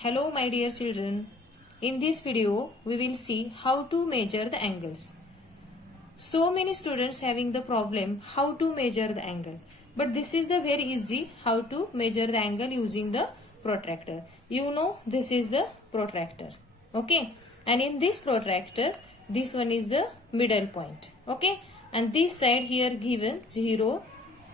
Hello my dear children. In this video we will see how to measure the angles. So many students having the problem how to measure the angle. But this is the very easy how to measure the angle using the protractor. You know this is the protractor. Okay. And in this protractor this one is the middle point. Okay. And this side here given 0,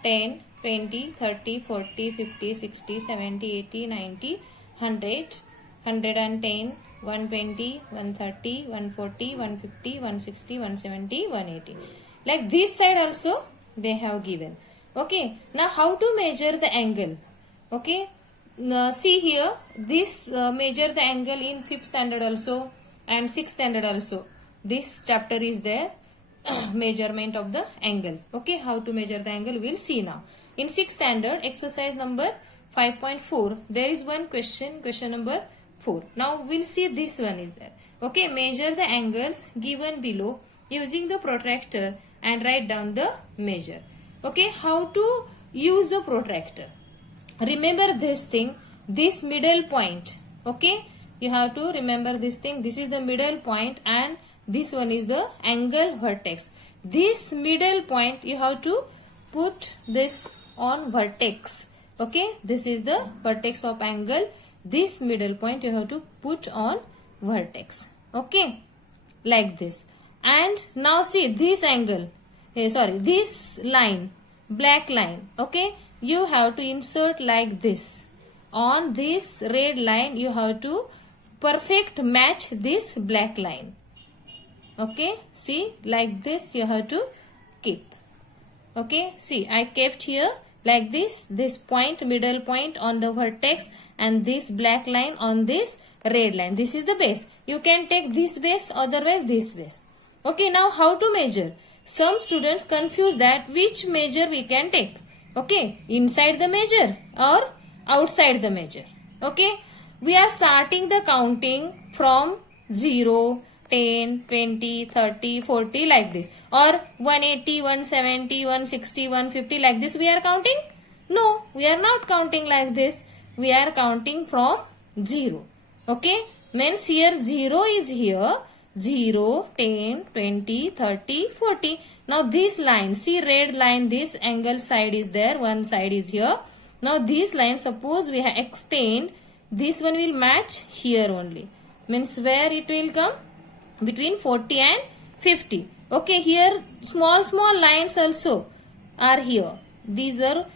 10, 20, 30, 40, 50, 60, 70, 80, 90, 100, 110, 120, 130, 140, 150, 160, 170, 180. Like this side also they have given. Okay. Now how to measure the angle? Okay. Now see here this measure the angle in 5th standard also and 6th standard also. This chapter is there. Measurement of the angle. Okay, how to measure the angle we'll see now. In 6th standard exercise number 5.4 there is one question number 4. Now we'll see this one is there. Okay, measure the angles given below using the protractor and write down the measure. Okay, how to use the protractor? Remember this thing, this middle point. Okay, you have to remember this thing. This is the middle point and this one is the angle vertex. This middle point you have to put this on vertex. Okay, this is the vertex of angle. This middle point you have to put on vertex. Okay, like this. And now see this angle. This line, black line. Okay, you have to insert like this. On this red line you have to perfect match this black line. Okay, see like this you have to keep. Okay, see I kept here like this point, middle point on the vertex and this black line on this red line. This is the base. You can take this base, otherwise this base. Okay, now how to measure? Some students confuse that which measure we can take. Okay, inside the measure or outside the measure. Okay, we are starting the counting from 0, 10, 20, 30, 40 like this, or 180, 170, 160, 150 like this we are counting? No, we are not counting like this. We are counting from 0. Okay, means here 0 is here, 0, 10, 20, 30, 40. Now this line, see red line, this angle side is there, one side is here. Now this line, suppose we have extend, this one will match here only. Means where it will come? Between 40 and 50. Okay, here small lines also are here. These are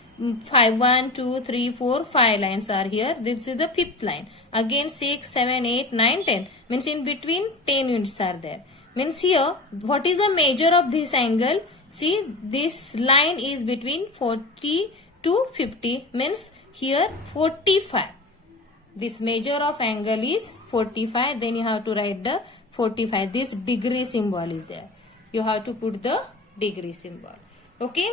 5, 1, 2, 3, 4, 5 lines are here. This is the 5th line. Again 6, 7, 8, 9, 10. Means in between 10 units are there. Means here what is the measure of this angle? See this line is between 40 to 50. Means here 45. This measure of angle is 45. Then you have to write the 45. This degree symbol is there. You have to put the degree symbol. Okay.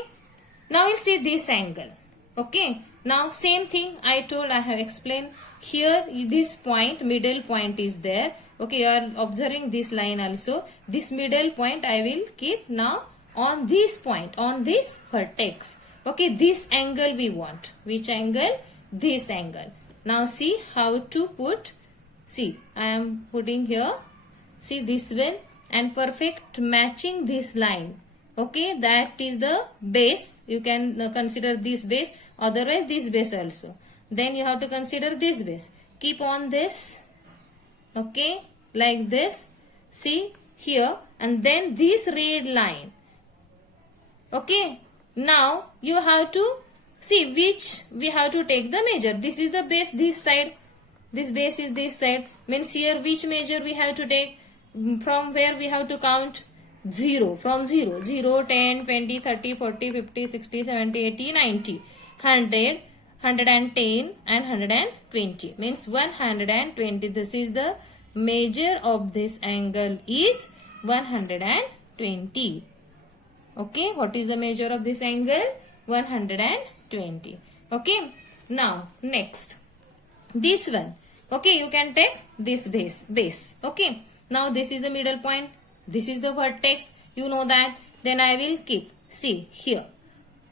Now we'll see this angle. Okay. Now same thing I told, I have explained. Here this point, middle point is there. Okay. You are observing this line also. This middle point I will keep now on this point, on this vertex. Okay. This angle we want. Which angle? This angle. Now see how to put. See I am putting here. See this one and perfect matching this line. Okay, that is the base. You can consider this base, otherwise this base also. Then you have to consider this base. Keep on this. Okay, like this. See here and then this red line. Okay, now you have to see which we have to take the measure. This is the base, this side. This base is this side. Means here which measure we have to take? From where we have to count? 0. From 0. 0, 10, 20, 30, 40, 50, 60, 70, 80, 90, 100, 110 and 120. Means 120. This is the measure of this angle is 120. Okay. What is the measure of this angle? 120. Okay. Now next. This one. Okay. You can take this base. Okay. Now this is the middle point. This is the vertex. You know that. Then I will keep. See here.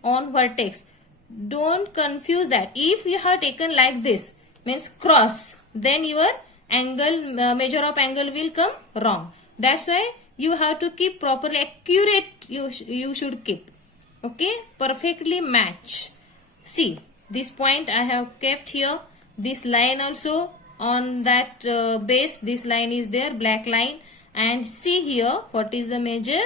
On vertex. Don't confuse that. If you have taken like this. Means cross. then your angle, measure of angle will come wrong. That's why you have to keep properly accurate, you should keep. Okay, perfectly match. See, this point I have kept here, this line also on that base, this line is there, black line, and see here what is the measure.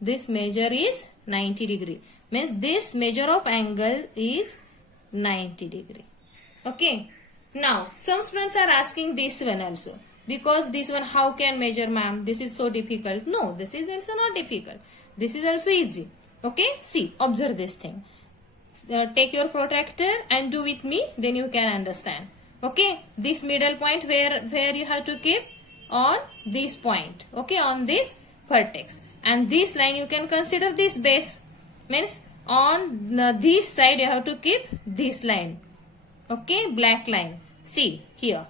This measure is 90 degree, means this measure of angle is 90 degree. Okay, now some students are asking this one also, because this one how can measure, ma'am, this is so difficult. No, this is also not difficult, this is also easy. Okay, see, observe this thing. Take your protractor and do with me, then you can understand. Okay, this middle point where you have to keep on this point, okay, on this vertex, and this line you can consider this base, means on this side you have to keep this line, okay, black line. See here,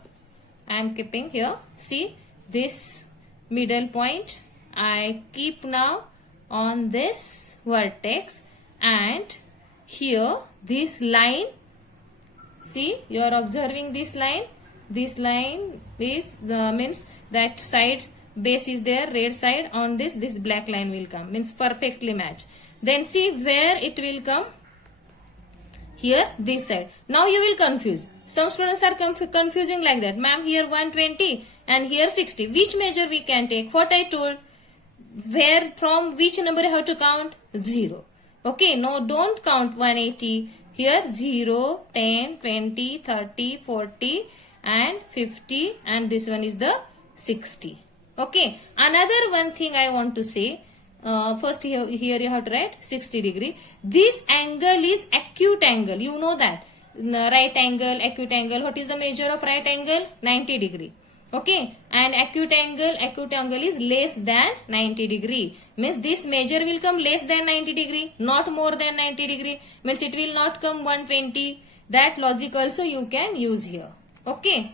I am keeping here, see this middle point I keep now on this vertex, and here this line, see, you are observing this line is means that side base is there, red side, on this black line will come, means perfectly match. Then see where it will come, here this side. Now you will confuse, some students are confusing like that, ma'am, here 120 and here 60, which measure we can take? What I told, where from which number I have to count? 0. Okay, no, don't count 180. Here 0, 10, 20, 30, 40 and 50, and this one is the 60. Okay, another one thing I want to say, first here you have to write 60 degree. This angle is acute angle, you know that. Right angle, acute angle, what is the measure of right angle? 90 degree. Okay, and acute angle is less than 90 degree, means this measure will come less than 90 degree, not more than 90 degree, means it will not come 120. That logic also you can use here. Okay,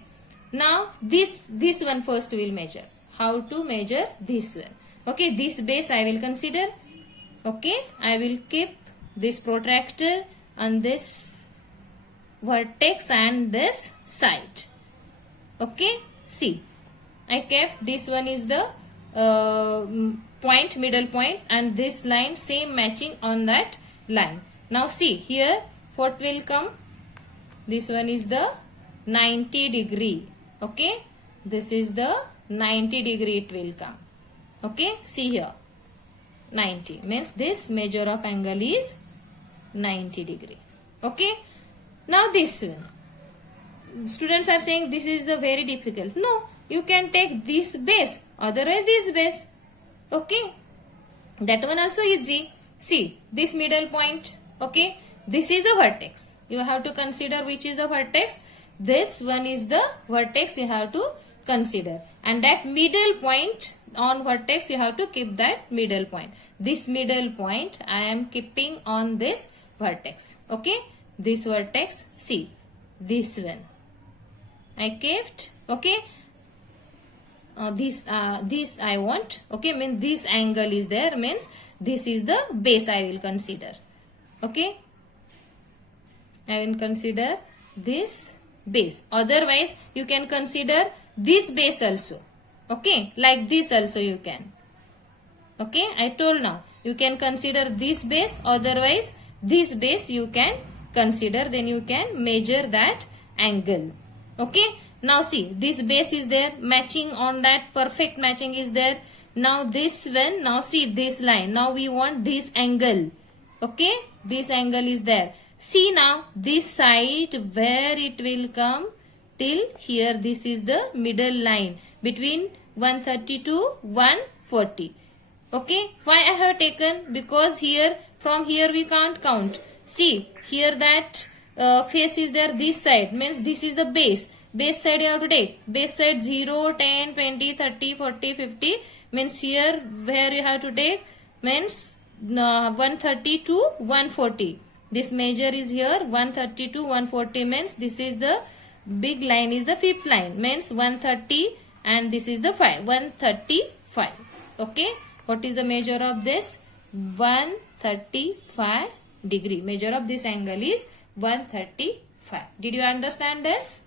now this one first will measure. How to measure this one? Okay, this base I will consider. Okay, I will keep this protractor on this vertex and this side. Okay, see, I kept this one is the point, middle point, and this line same matching on that line. Now see here what will come, this one is the 90 degree. Okay, this is the 90 degree it will come. Okay, see here 90 means this measure of angle is 90 degree. Okay, now this one, students are saying this is the very difficult. No, you can take this base, otherwise this base. Okay, that one also easy. See this middle point. Okay, this is the vertex, you have to consider which is the vertex. This one is the vertex you have to consider, and that middle point on vertex you have to keep that middle point. This middle point I am keeping on this vertex. Okay, this vertex, see this one I kept. Okay, this I want. Okay, means this angle is there, means this is the base I will consider. Okay, I will consider this base, otherwise you can consider this base also. Okay, like this also you can. Okay, I told now you can consider this base, otherwise this base you can consider, then you can measure that angle. Okay, now see this base is there, matching on that, perfect matching is there. Now this one, now see this line, now we want this angle. Okay, this angle is there. See now this side where it will come till here, this is the middle line between 130 to 140. Okay, why I have taken? Because here, from here we can't count. See here that face is there, this side means this is the base. Base side you have to take. Base side 0, 10, 20, 30, 40, 50 means here where you have to take means 130 to 140. This measure is here 130 to 140 means this is the big line is the fifth line, means 130 and this is the 135. Okay, what is the measure of this? 135 degree. Measure of this angle is 135. Did you understand this?